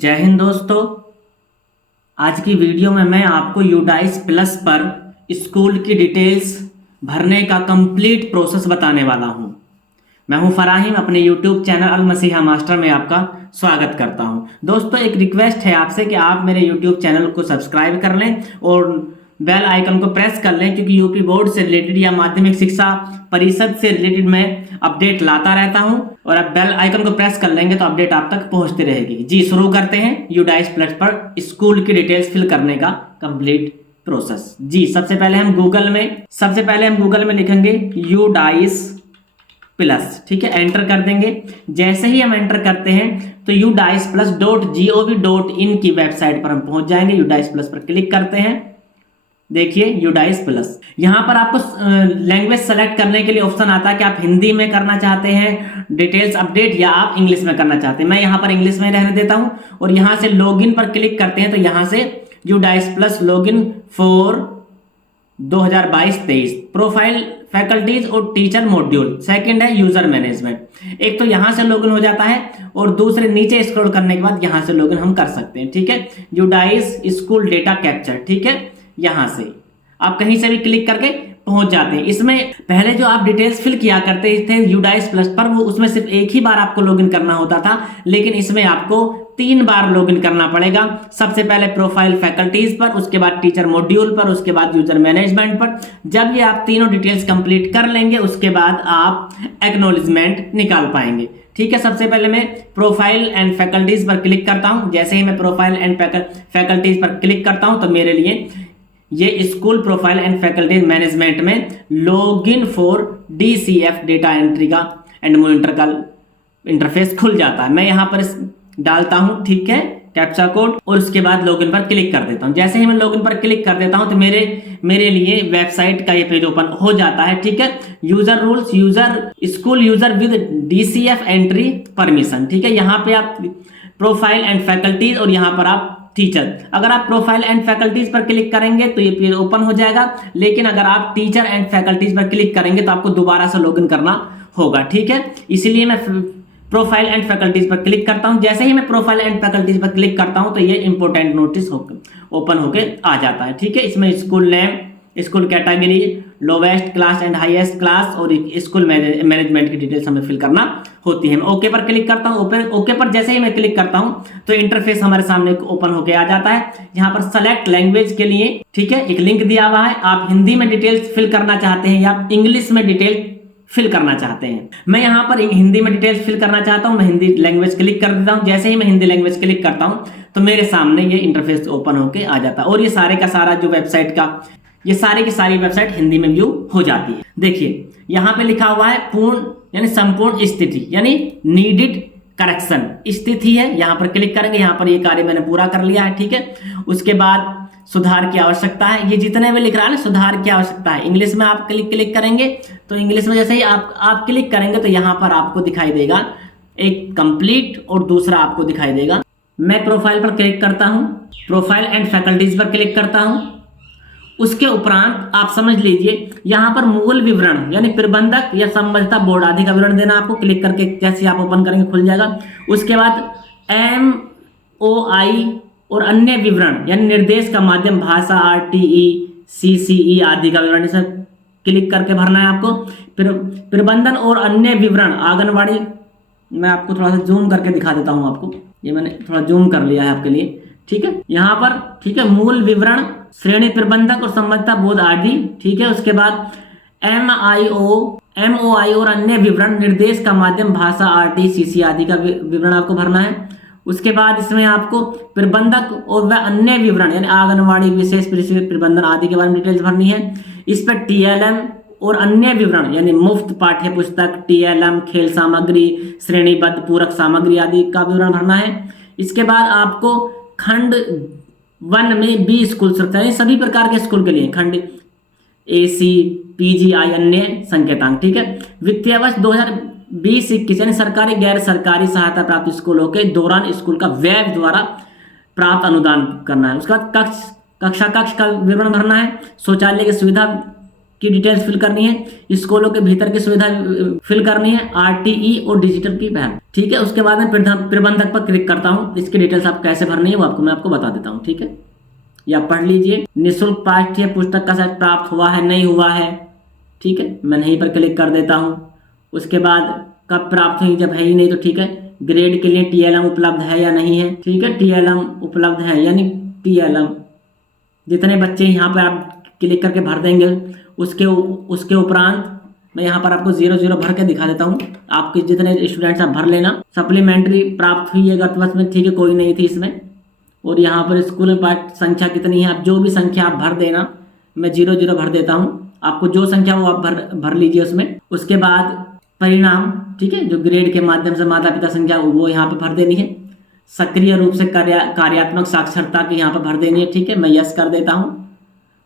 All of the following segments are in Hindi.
जय हिंद दोस्तों। आज की वीडियो में मैं आपको यूडाइस प्लस पर स्कूल की डिटेल्स भरने का कंप्लीट प्रोसेस बताने वाला हूं। मैं हूं फराहिम, अपने यूट्यूब चैनल अल मसीहा मास्टर में आपका स्वागत करता हूं। दोस्तों, एक रिक्वेस्ट है आपसे कि आप मेरे यूट्यूब चैनल को सब्सक्राइब कर लें और बेल आइकन को प्रेस कर लें, क्योंकि यूपी बोर्ड से रिलेटेड या माध्यमिक शिक्षा परिषद से रिलेटेड मैं अपडेट लाता रहता हूं और अब बेल आइकन को प्रेस कर लेंगे तो अपडेट आप तक पहुंचती रहेगी। जी, शुरू करते हैं यूडाइस प्लस पर स्कूल की डिटेल्स फिल करने का कंप्लीट प्रोसेस। जी, सबसे पहले हम गूगल में लिखेंगे यूडाइस प्लस, ठीक है, एंटर कर देंगे। जैसे ही हम एंटर करते हैं तो udaisplus.gov.in की वेबसाइट पर हम पहुंच जाएंगे। यूडाइस प्लस पर क्लिक करते हैं। देखिए यूडाइस प्लस, यहां पर आपको लैंग्वेज सेलेक्ट करने के लिए ऑप्शन आता है कि आप हिंदी में करना चाहते हैं डिटेल्स अपडेट या आप इंग्लिश में करना चाहते हैं। मैं यहां पर इंग्लिश में रहने देता हूं और यहां से लॉगिन पर क्लिक करते हैं तो यहां से UDISE plus login for 2022-23 profile faculties और टीचर मॉड्यूल, सेकंड है यूजर मैनेजमेंट। एक तो यहां से लॉगिन हो जाता है और दूसरे नीचे स्क्रॉल करने के बाद यहां से लॉगिन हम कर सकते हैं, ठीक है। यूडाइस स्कूल डेटा कैप्चर, ठीक है, यहां से आप कहीं से भी क्लिक करके पहुंच जाते हैं। इसमें पहले जो आप डिटेल्स फिल किया करते थे यूडाइस प्लस पर, वो उसमें सिर्फ एक ही बार आपको लॉगिन करना होता था, लेकिन इसमें आपको 3 बार लॉगिन करना पड़ेगा। सबसे पहले प्रोफाइल फैकल्टीज पर, उसके बाद टीचर मॉड्यूल पर, उसके बाद यूजर मैनेजमेंट पर। जब ये आप तीनों डिटेल्स कंप्लीट कर लेंगे उसके बाद आप एक्नॉलेजमेंट निकाल पाएंगे, ठीक है। सबसे पहले मैं प्रोफाइल एंड फैकल्टीज पर क्लिक करता हूं। जैसे ही मैं प्रोफाइल एंड फैकल्टीज पर क्लिक करता हूं तो मेरे लिए ये school profile and faculty management में login for DCF data entry का एंड मॉनिटर का इंटरफेस खुल जाता है। मैं यहां पर डालता हूं, ठीक है, कैप्चा कोड, और उसके बाद लॉगिन पर क्लिक कर देता हूं। जैसे ही मैं लॉगिन पर क्लिक कर देता हूं तो मेरे लिए वेबसाइट का ये पेज ओपन हो जाता है, ठीक है। User rules, school user with DCF entry permission, ठीक है। यहाँ पे आप प्रोफाइल एंड फैकल्टीज और यहाँ पर आप टीचर, अगर आप प्रोफाइल एंड फैकल्टीज पर क्लिक करेंगे तो ये पेज ओपन हो जाएगा, लेकिन अगर आप टीचर एंड फैकल्टीज पर क्लिक करेंगे तो आपको दोबारा से लॉगिन करना होगा, ठीक है। इसलिए मैं प्रोफाइल एंड फैकल्टीज पर क्लिक करता हूं। जैसे ही मैं प्रोफाइल एंड फैकल्टीज पर क्लिक करता हूं तो ये इंपॉर्टेंट नोटिस ओपन होके आ जाता है, ठीक है। इसमें school name, school category, lowest class and highest class और स्कूल मैनेजमेंट की डिटेल्स हमें फिल करना होती है। मैं ओके पर क्लिक करता हूं। ओके पर जैसे ही मैं क्लिक करता हूं तो इंटरफेस हमारे सामने ओपन होके आ जाता है। यहाँ पर सेलेक्ट लैंग्वेज के लिए, ठीक है, एक लिंक दिया हुआ है। आप हिंदी में डिटेल्स फिल करना चाहते हैं या इंग्लिश में डिटेल फिल करना चाहते हैं। मैं यहाँ पर हिंदी में डिटेल्स फिल करना चाहता हूँ। मैं हिंदी लैंग्वेज क्लिक कर देता हूँ। जैसे ही मैं हिंदी लैंग्वेज क्लिक करता हूँ तो मेरे सामने ये इंटरफेस ओपन होके आ जाता है और ये सारे का सारा जो वेबसाइट का, ये सारी की सारी वेबसाइट हिंदी में व्यू हो जाती है। देखिए यहाँ पे लिखा हुआ है पूर्ण यानी संपूर्ण स्थिति, यानी नीडेड करेक्शन स्थिति है। यहाँ पर क्लिक करेंगे, यहाँ पर ये कार्य मैंने पूरा कर लिया है, ठीक है। उसके बाद सुधार की आवश्यकता है, ये जितने में लिख रहा है ना सुधार की आवश्यकता है, इंग्लिश में आप क्लिक करेंगे तो इंग्लिश में जैसे ही आप क्लिक करेंगे तो यहाँ पर आपको दिखाई देगा एक कंप्लीट और दूसरा आपको दिखाई देगा। मैं प्रोफाइल पर क्लिक करता हूँ, प्रोफाइल एंड फैकल्टीज पर क्लिक करता हूँ। उसके उपरांत आप समझ लीजिए यहाँ पर मूल विवरण यानी प्रबंधक या संबद्धता बोर्ड आदि का विवरण देना आपको। क्लिक करके जैसे आप ओपन करेंगे खुल जाएगा। उसके बाद MOI और अन्य विवरण यानी निर्देश का माध्यम, भाषा, RTE, CCE आदि का विवरण सब क्लिक करके भरना है आपको। फिर प्रबंधन और अन्य विवरण आंगनवाड़ी, मैं आपको थोड़ा सा जूम करके दिखा देता हूँ आपको, ये मैंने थोड़ा जूम कर लिया है आपके लिए, ठीक है। यहाँ पर, ठीक है, मूल विवरण, श्रेणी प्रबंधक और संबद्धता बोर्ड आदि, ठीक है। उसके बाद MOI और अन्य विवरण, निर्देश का माध्यम, भाषा, RTE, CCE आदि का विवरण आपको भरना है। उसके बाद इसमें आपको प्रबंधक और वह अन्य विवरण यानी आंगनवाड़ी विशेष प्रबंधन आदि के बारे में डिटेल्स भरनी है। इस पर TLM और अन्य विवरण यानी मुफ्त पाठ्य पुस्तक, TLM, खेल सामग्री, श्रेणीबद्ध पूरक सामग्री आदि का विवरण भरना है। इसके बाद आपको खंड 1 में B स्कूल सुरक्षा, सभी प्रकार के स्कूल के लिए खंड AC, PGI अन्य संकेतांक, ठीक है। वित्तीय वर्ष 2020-21 यानी सरकारी गैर सरकारी सहायता प्राप्त स्कूलों के दौरान स्कूल का व्यय द्वारा प्राप्त अनुदान करना है। उसके बाद कक्षा का विवरण भरना है। शौचालय की सुविधा की डिटेल्स फिल करनी है, स्कूलों के भीतर की सुविधा फिल करनी है, आरटीई और डिजिटल की पहल। ठीक है, उसके बाद में प्रबंधक पर क्लिक करता हूँ। इसकी डिटेल्स आप कैसे भरनी है वो मैं आपको बता देता हूँ। ठीक है, या पढ़ लीजिए। निःशुल्क पाठ्य पुस्तक का शायद प्राप्त हुआ है नहीं हुआ है। ठीक है, मैं नहीं पर क्लिक कर देता हूँ। उसके बाद कब प्राप्त हुई, जब है ही नहीं तो ठीक है। ग्रेड के लिए टीएलएम उपलब्ध है या नहीं है। ठीक है, टीएलएम उपलब्ध है, यानी टीएलएम जितने बच्चे यहाँ पर आप क्लिक करके भर देंगे उसके उपरांत मैं यहाँ पर आपको 0 भर के दिखा देता हूँ। आपके जितने स्टूडेंट्स आप भर लेना। सप्लीमेंट्री प्राप्त हुई है गत वर्ष में, ठीक है, कोई नहीं थी इसमें। और यहाँ पर स्कूल में पाठ संख्या कितनी है, आप जो भी संख्या आप भर देना, मैं 0 भर देता हूँ। आपको जो संख्या वो आप भर लीजिए उसमें। उसके बाद परिणाम, ठीक है, जो ग्रेड के माध्यम से माता पिता संख्या वो यहाँ पर भर देनी है। सक्रिय रूप से कार्यात्मक साक्षरता की यहाँ पर भर देनी है। ठीक है, मैं यस कर देता हूँ।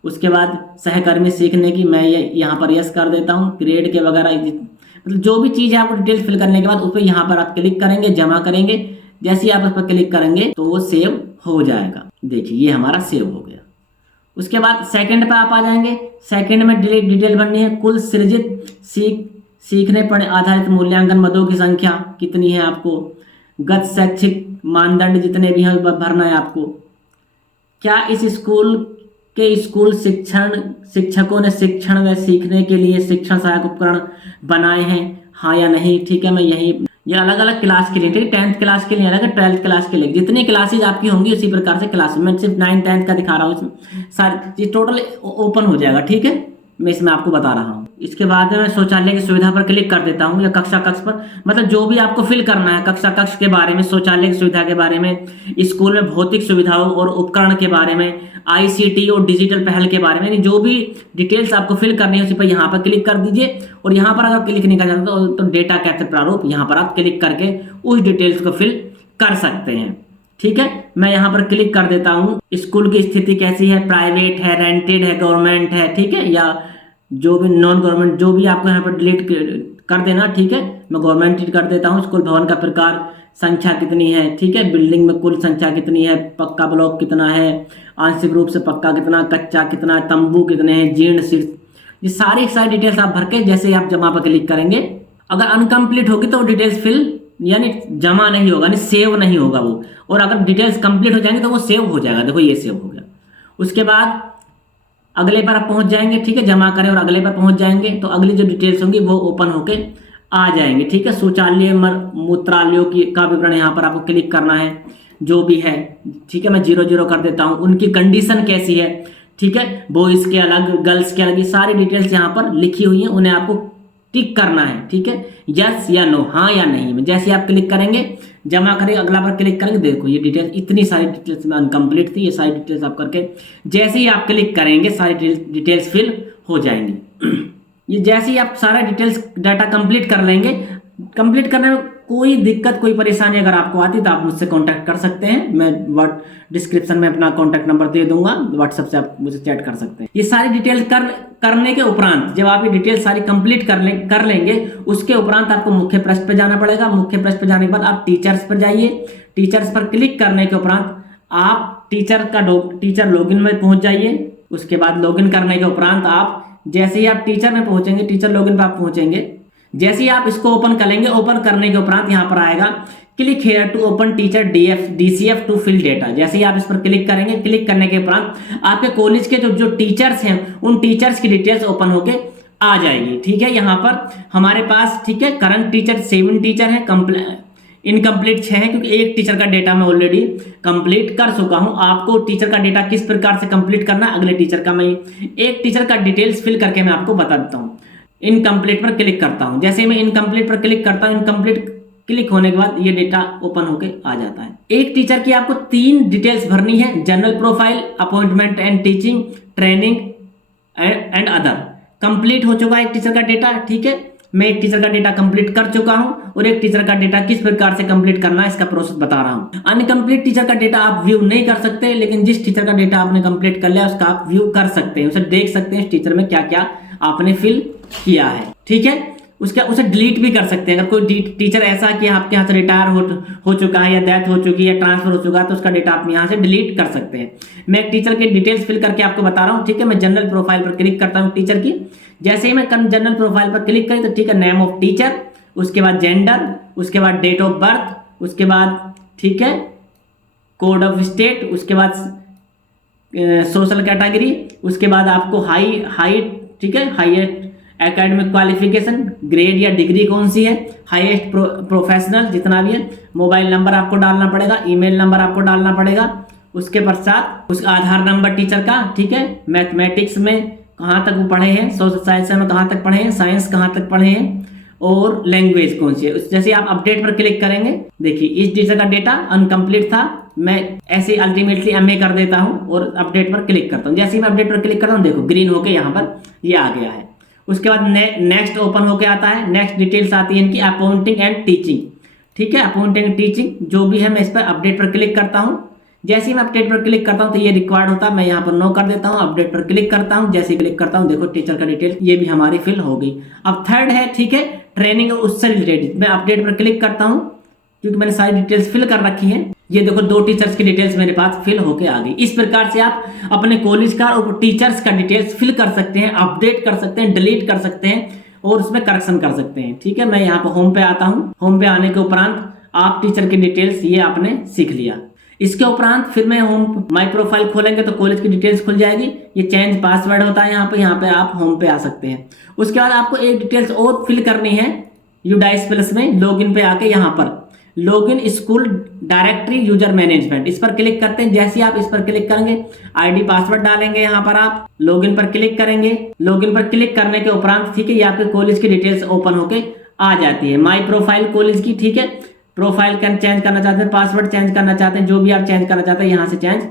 उसके बाद सहकर्मी सीखने की मैं यहाँ पर यस कर देता हूँ। ग्रेड के वगैरह मतलब जो भी चीज़ है आपको डिटेल्स फिल करने के बाद उस पर यहाँ पर आप क्लिक करेंगे, जमा करेंगे। जैसे ही आप उस पर क्लिक करेंगे तो वो सेव हो जाएगा। देखिए ये हमारा सेव हो गया। उसके बाद सेकंड पे आप आ जाएंगे। सेकंड में डिटेल भरनी है। कुल सृजित सीखने पर आधारित मूल्यांकन मदों की संख्या कितनी है आपको। गत शैक्षिक मानदंड जितने भी हैं भरना है आपको। क्या इस स्कूल के स्कूल शिक्षकों ने शिक्षण व सीखने के लिए शिक्षण सहायक उपकरण बनाए हैं, हाँ या नहीं। ठीक है, मैं ये अलग अलग क्लास के लिए, ठीक है, 10th क्लास के लिए अलग है, 12th क्लास के लिए, जितनी क्लासेज आपकी होंगी उसी प्रकार से क्लास। मैं सिर्फ 9th 10th का दिखा रहा हूँ, इसमें सारी टोटल ओपन हो जाएगा। ठीक है, मैं इसमें आपको बता रहा हूँ। इसके बाद में मैं शौचालय की सुविधा पर क्लिक कर देता हूँ, या कक्षा कक्ष पर, मतलब जो भी आपको फिल करना है कक्षा कक्ष के बारे में, शौचालय की सुविधा के बारे में, स्कूल में भौतिक सुविधाओं और उपकरण के बारे में, आईसीटी और डिजिटल पहल के बारे में, जो भी डिटेल्स आपको फिल करनी है उसी पर यहाँ पर क्लिक कर दीजिए। और यहाँ पर अगर क्लिक नहीं करना चाहते तो डेटा कैप्चर प्रारूप यहाँ पर आप क्लिक करके उस डिटेल्स को फिल कर सकते हैं। ठीक है, मैं यहाँ पर क्लिक कर देता हूँ। स्कूल की स्थिति कैसी है, प्राइवेट है, रेंटेड है, गवर्नमेंट है, ठीक है, या जो भी नॉन गवर्नमेंट, जो भी आपको यहाँ पर डिलीट कर देना। ठीक है, मैं गवर्नमेंट कर देता हूँ। स्कूल भवन का प्रकार, संख्या कितनी है, ठीक है, बिल्डिंग में कुल संख्या कितनी है, पक्का ब्लॉक कितना है, आंशिक रूप से पक्का कितना, कच्चा कितना, तंबू कितने हैं, जीर्ण शीर्ष, ये सारी डिटेल्स आप भर के जैसे आप जमा पर क्लिक करेंगे, अगर अनकम्प्लीट होगी तो डिटेल्स फिल यानी जमा नहीं होगा, यानी सेव नहीं होगा वो। और अगर डिटेल्स कंप्लीट हो जाएंगे तो वो सेव हो जाएगा। देखो ये सेव हो गया। उसके बाद अगले पर आप पहुंच जाएंगे। ठीक है, जमा करें और अगले पर पहुंच जाएंगे तो अगली जो डिटेल्स होंगी वो ओपन होके आ जाएंगे। ठीक है, शौचालय मूत्रालयों की का विवरण यहाँ पर आपको क्लिक करना है, जो भी है। ठीक है, मैं 0 कर देता हूँ। उनकी कंडीशन कैसी है, ठीक है, बॉयज़ के अलग, गर्ल्स के अलग, ये सारी डिटेल्स यहाँ पर लिखी हुई हैं, उन्हें आपको टिक करना है। ठीक है, यस या नो, हाँ या नहीं में। जैसे आप क्लिक करेंगे, जमा करेंगे, अगला पर क्लिक करेंगे, देखो ये डिटेल्स, इतनी सारी डिटेल्स में अनकम्प्लीट थी, ये सारी डिटेल्स आप करके जैसे ही आप क्लिक करेंगे सारी डिटेल्स फिल हो जाएंगी। ये जैसे ही आप सारा डिटेल्स डाटा कंप्लीट कर लेंगे, कंप्लीट करने में कोई दिक्कत, कोई परेशानी अगर आपको आती तो आप मुझसे कांटेक्ट कर सकते हैं। मैं डिस्क्रिप्शन में अपना कांटेक्ट नंबर दे दूंगा, व्हाट्सएप से आप मुझे चैट कर सकते हैं। ये सारी डिटेल्स करने के उपरांत जब आप ये डिटेल सारी कंप्लीट कर लेंगे, उसके उपरांत आपको मुख्य पृष्ठ पर जाना पड़ेगा। मुख्य पृष्ठ पर जाने के बाद आप टीचर्स पर जाइए। टीचर्स पर क्लिक करने के उपरांत आप टीचर लॉगिन में पहुंच जाइए। उसके बाद लॉगिन करने के उपरांत आप जैसे ही आप टीचर में पहुंचेंगे, टीचर लॉगिन पर आप पहुंचेंगे, जैसे ही आप इसको ओपन करेंगे, ओपन करने के उपरांत यहाँ पर आएगा click here to open teacher DCF to fill data. जैसे ही आप इस पर क्लिक करेंगे, क्लिक करने के उपरांत आपके कॉलेज के जो टीचर्स हैं उन टीचर्स की डिटेल्स ओपन होके आ जाएगी। ठीक है, यहाँ पर हमारे पास, ठीक है, करंट टीचर 7 टीचर हैं, इनकम्प्लीट 6 है, क्योंकि एक टीचर का डेटा मैं ऑलरेडी कंप्लीट कर चुका हूं। आपको टीचर का डेटा किस प्रकार से कंप्लीट करना है, अगले टीचर का मैं एक टीचर का डिटेल्स फिल करके मैं आपको बता देता हूं। इनकम्प्लीट पर क्लिक करता हूं। जैसे मैं इनकम्प्लीट पर क्लिक करता हूं, इनकम्प्लीट क्लिक होने के बाद ये डेटा ओपन होके आ जाता है। एक टीचर की आपको 3 डिटेल्स भरनी है, general profile, appointment and teaching, training and other. Complete हो चुका है एक टीचर का डेटा। ठीक है, मैं एक टीचर का डेटा कंप्लीट कर चुका हूं और एक टीचर का डेटा किस प्रकार से कंप्लीट करना है इसका प्रोसेस बता रहा हूं। अनकंप्लीट टीचर का डेटा आप व्यू नहीं कर सकते, लेकिन जिस टीचर का डेटा आपने कंप्लीट कर लिया उसका आप व्यू कर सकते हैं, उसे देख सकते हैं इस टीचर में क्या क्या आपने फिल किया है। ठीक है, उसे डिलीट भी कर सकते हैं। अगर कोई टीचर ऐसा कि आपके यहाँ से रिटायर हो चुका है या डेथ हो चुकी है, ट्रांसफर हो चुका है, तो उसका डेटा आप यहाँ से डिलीट कर सकते हैं। मैं एक टीचर की डिटेल्स फिल करके आपको बता रहा हूँ। ठीक है, मैं जनरल प्रोफाइल पर क्लिक करता हूँ टीचर की। जैसे ही मैं जनरल प्रोफाइल पर क्लिक करी तो ठीक है, नेम ऑफ टीचर, उसके बाद जेंडर, उसके बाद डेट ऑफ बर्थ, उसके बाद ठीक है कोड ऑफ स्टेट, उसके बाद सोशल कैटेगरी, उसके बाद आपको हाइट, ठीक है, हाईएस्ट एकेडमिक क्वालिफिकेशन, ग्रेड या डिग्री कौन सी है, हाईएस्ट प्रोफेशनल जितना भी है, मोबाइल नंबर आपको डालना पड़ेगा, ईमेल नंबर आपको डालना पड़ेगा, उसके पश्चात उस आधार नंबर टीचर का, ठीक है, मैथमेटिक्स में कहाँ तक वो पढ़े हैं, सोशल साइंस में कहाँ तक पढ़े हैं, साइंस कहाँ तक पढ़े हैं, और लैंग्वेज कौन सी है। जैसे आप अपडेट पर क्लिक करेंगे, देखिए इस टीचर का डेटा अनकम्प्लीट था, मैं ऐसे अल्टीमेटली MA कर देता हूं और अपडेट पर क्लिक करता हूं। जैसे ही मैं अपडेट पर क्लिक करता हूं, देखो ग्रीन होके यहाँ पर ये आ गया है। उसके बाद नेक्स्ट ओपन होके आता है, नेक्स्ट डिटेल्स आती है इनकी अपॉइंटिंग एंड टीचिंग, ठीक है, अपॉइंटिंग एंड टीचिंग जो भी है, मैं इस पर अपडेट पर क्लिक करता हूँ। जैसे ही मैं अपडेट पर क्लिक करता हूं तो ये रिक्वायर्ड होता है, मैं यहाँ पर नो कर देता हूं, अपडेट पर क्लिक करता हूं। जैसे क्लिक करता हूं, देखो टीचर का डिटेल ये भी हमारी फिल हो गई। अब थर्ड है, ठीक है, ट्रेनिंग उससे रिलेटेड, मैं अपडेट पर क्लिक करता हूं क्योंकि मैंने सारी डिटेल्स फिल कर रखी हैं। ये देखो 2 टीचर्स की डिटेल्स मेरे पास फिल होके आ गई। इस प्रकार से आप अपने कॉलेज का और टीचर्स का डिटेल्स फिल कर सकते हैं, अपडेट कर सकते हैं, डिलीट कर सकते हैं और उसमें करेक्शन कर सकते हैं, ठीक है। मैं यहाँ पर होम पे आता हूँ। होम पे आने के उपरांत आप टीचर की डिटेल्स ये आपने सीख लिया। इसके उपरांत फिर मैं होम माई प्रोफाइल खोलेंगे तो कॉलेज की डिटेल्स खुल जाएगी। ये चेंज पासवर्ड होता है यहाँ पे आप होम पे आ सकते हैं। उसके बाद आपको एक डिटेल्स और फिल करनी है यूडाइस प्लस में, लॉगिन पे आके यहाँ पर login school directory user management, इस पर क्लिक करते हैं। जैसे आप इस पर क्लिक करेंगे, आईडी पासवर्ड डालेंगे, यहाँ पर आप लॉगिन पर क्लिक करेंगे। लॉगिन पर क्लिक करने के उपरांत, ठीक है, ये आपके कॉलेज की डिटेल्स ओपन होके आ जाती है। माई प्रोफाइल कॉलेज की, ठीक है, प्रोफाइल चेंज करना चाहते हैं, पासवर्ड चेंज करना चाहते हैं, जो भी आप चेंज करना चाहते हैं यहाँ से चेंज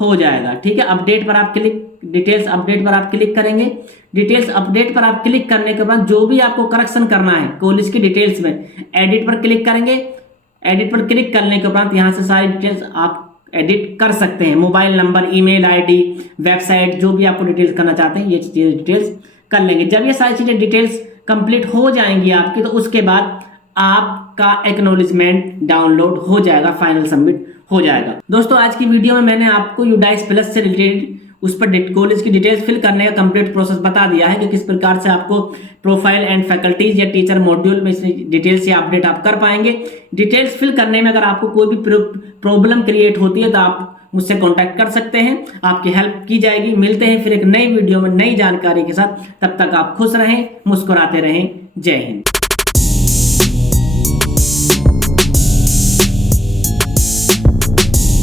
हो जाएगा, ठीक है। अपडेट पर आप क्लिक, डिटेल्स अपडेट पर आप क्लिक करेंगे। डिटेल्स अपडेट पर आप क्लिक करने के बाद जो भी आपको करेक्शन करना है कॉलेज की डिटेल्स में, एडिट पर क्लिक करेंगे। एडिट पर क्लिक करने के उपरांत यहाँ से सारी डिटेल्स आप एडिट कर सकते हैं, mobile number, email ID, website, जो भी आपको डिटेल्स करना चाहते हैं ये चीज़ें डिटेल्स कर लेंगे। जब ये सारी चीज़ें डिटेल्स कंप्लीट हो जाएंगी आपकी, तो उसके बाद आपका एक्नॉलेजमेंट डाउनलोड हो जाएगा, फाइनल सबमिट हो जाएगा। दोस्तों आज की वीडियो में मैंने आपको यूडाइस प्लस से रिलेटेड उस पर कॉलेज की डिटेल्स फिल करने का कंप्लीट प्रोसेस बता दिया है कि किस प्रकार से आपको प्रोफाइल एंड फैकल्टीज या टीचर मॉड्यूल में डिटेल्स या अपडेट आप कर पाएंगे। डिटेल्स फिल करने में अगर आपको कोई भी प्रॉब्लम क्रिएट होती है तो आप मुझसे कांटेक्ट कर सकते हैं, आपकी हेल्प की जाएगी। मिलते हैं फिर एक नई वीडियो में नई जानकारी के साथ, तब तक आप खुश रहें, मुस्कुराते रहें। जय हिंद।